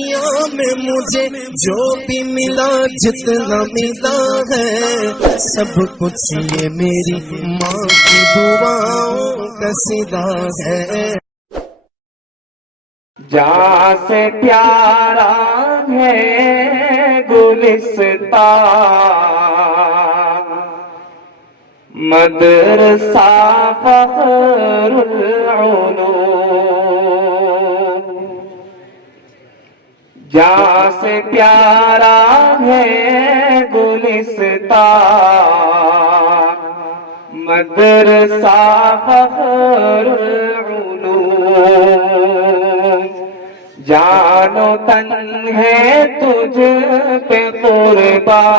دنیا میں مجھے جو بھی ملا جتنا ملا ہے سب کچھ یہ میری ماں کی دعاؤں کا صدا ہے. جہاں سے پیارا ہے گلستان مدرسہ فخر العلوم، جہاں سے پیارا ہے گلستان مدرسہ فخر العلوم. جان و تن ہے تجھ پہ قربان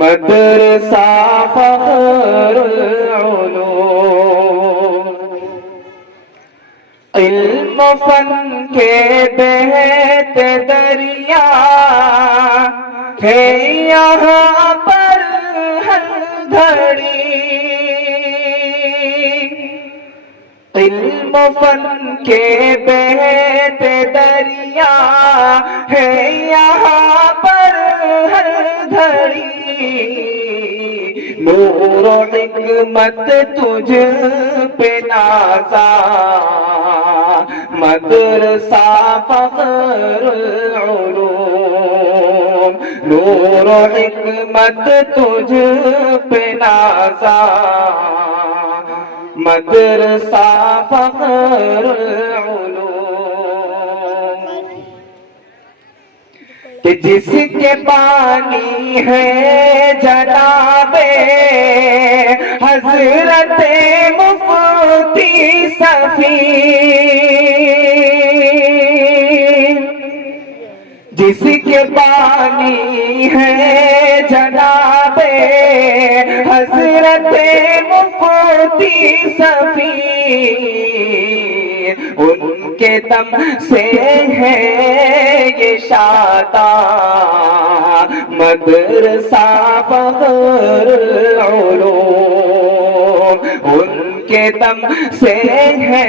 مدرسہ فخر العلوم. علم و فن کے بہتے دریا ہے یہاں پر ہر گھڑی، علم و فن کے بہتے دریا ہے یہاں پر ہر گھڑی. نور و حکمت تجھ پہ نازا مدرسہ فخر العلوم. نور و حکمت تجھ پہ نازا مدرسہ فخر العلوم. کہ جس کے بانی ہے جناب حضرت مفتی صفی، جس کے بانی ہے جناب حضرت مفتی صفی، ان کے دم سے ہے یہ شاداں مدرسہ فخر العلوم. ان کے دم سے ہے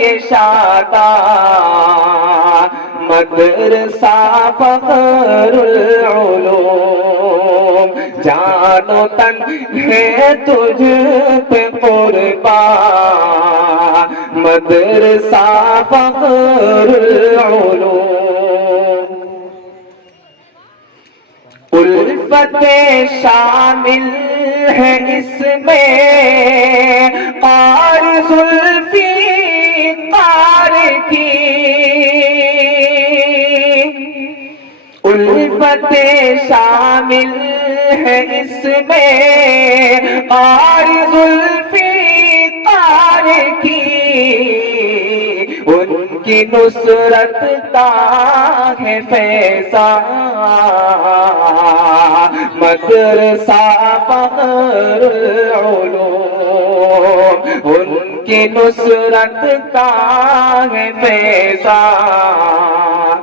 یہ شاداں مدرسہ فخر العلوم. جان و تن ہے تجھ پہ قربان مدرسہ فخر العلوم. الفت شامل ہے اس میں قاری زلفی قار کی، الفت شامل ہے اس میں قاری زلفی قار کی. ان کی نصرت کا ہے فیضان مدرسہ فخر العلوم. ان کی نصرت کا ہے فیضان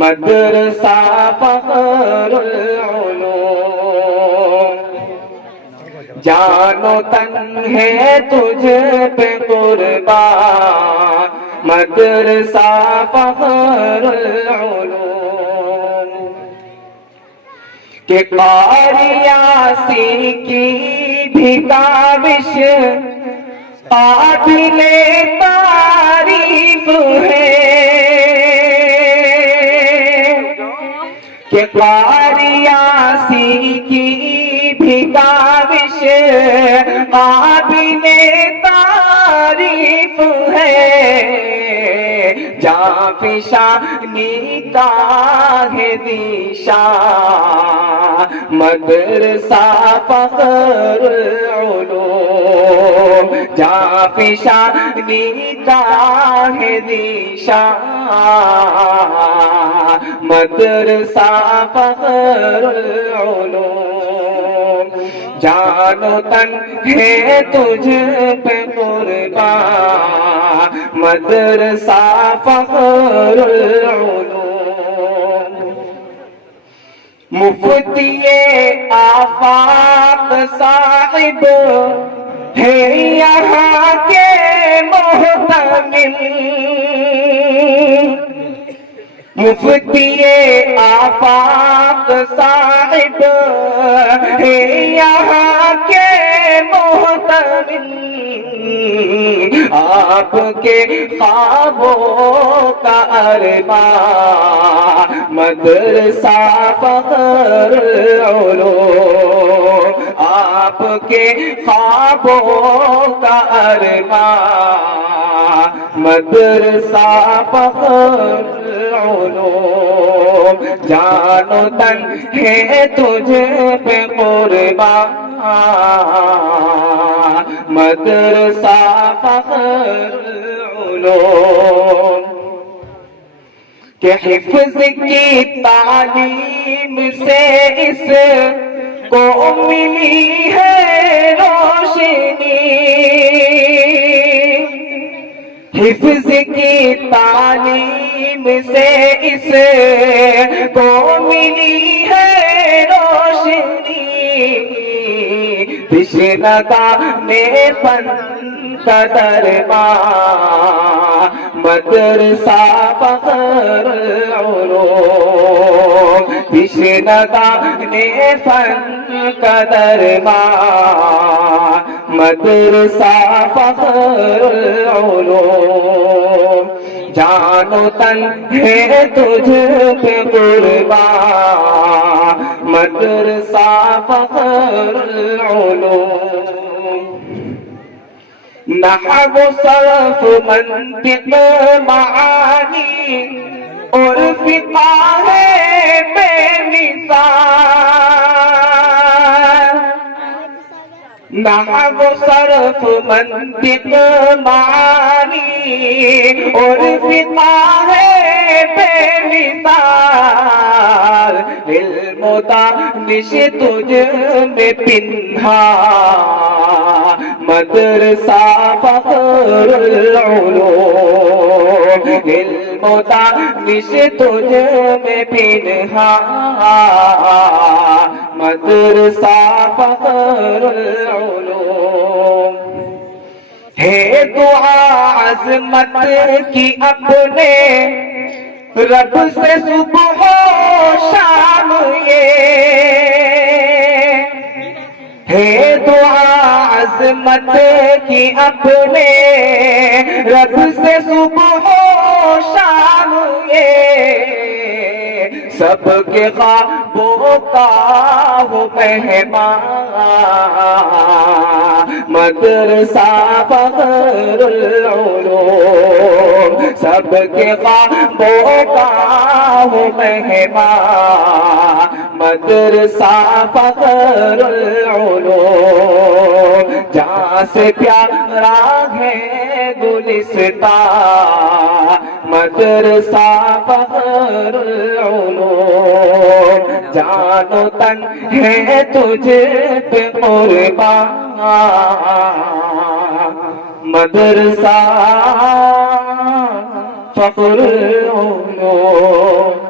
مدرسہ فخر العلوم. جان و تن ہے تجھ پہ قربان مدرسہ فخر العلوم. کہ قاری یاسی کی بھی کاوش قابل تعریف ہے، کہ قاری یاسی کی بھی کاوش قابل تعریف ہے. جہاں فشانی کا ہے دیشان مدرسہ فخر العلوم. جہاں فشانی کا ہے دیشان مدرسہ فخر العلوم. جان و تن ہے تجھ پہ قربان مدرسہ فخر العلوم. مفتی آفاق صاحب ہے یہاں کے محتمل، مفتی آفاق صاحب ہے یہاں کے محتمل، آپ کے خوابوں کا ارمان مدرسہ فخر العلوم، آپ کے خوابوں کا ارمان مدرسہ فخر العلوم، جان و تن ہے تجھ پہ قربان مدرسہ فخر العلوم، کہ حفظ کی تعلیم سے اس کو ملی ہے روشنی، حفظ کی تعلیم سے اس کو ملی ہے روشنی، تشنگاہ میں فن کا دربار مدرسہ فخر العلوم، تشنگاہ میں فن کا دربار مدرسہ فخر العلوم، جان و تن ہے تجھ پہ قربان مدرسہ فخر العلوم، نحو صرف منطق معانی اور فقہ ہے بے مثال، نحو صرف منطق معانی اور فقہ ہے بے مثال، علم و دانش تجھ میں پنہا مدرسہ فخر العلوم، علم و دانش تجھ میں پنہا مدرسہ فخر العلوم، ہے دعا عظمت کی اپنے رب سے صبح و شام، یہ ہے دعا عظمت کی اپنے رب سے صبح و شام، یہ سب کے خوابوں کا وہ مہمان مدرسہ فخر العلوم، سب کے خوابوں کا وہ مہمان مدرسہ فخر العلوم، جہاں سے پیارا ہے گلستان مدرسہ فخر العلوم، جان و تن ہے تجھ پہ قربان مدرسہ فخر العلوم۔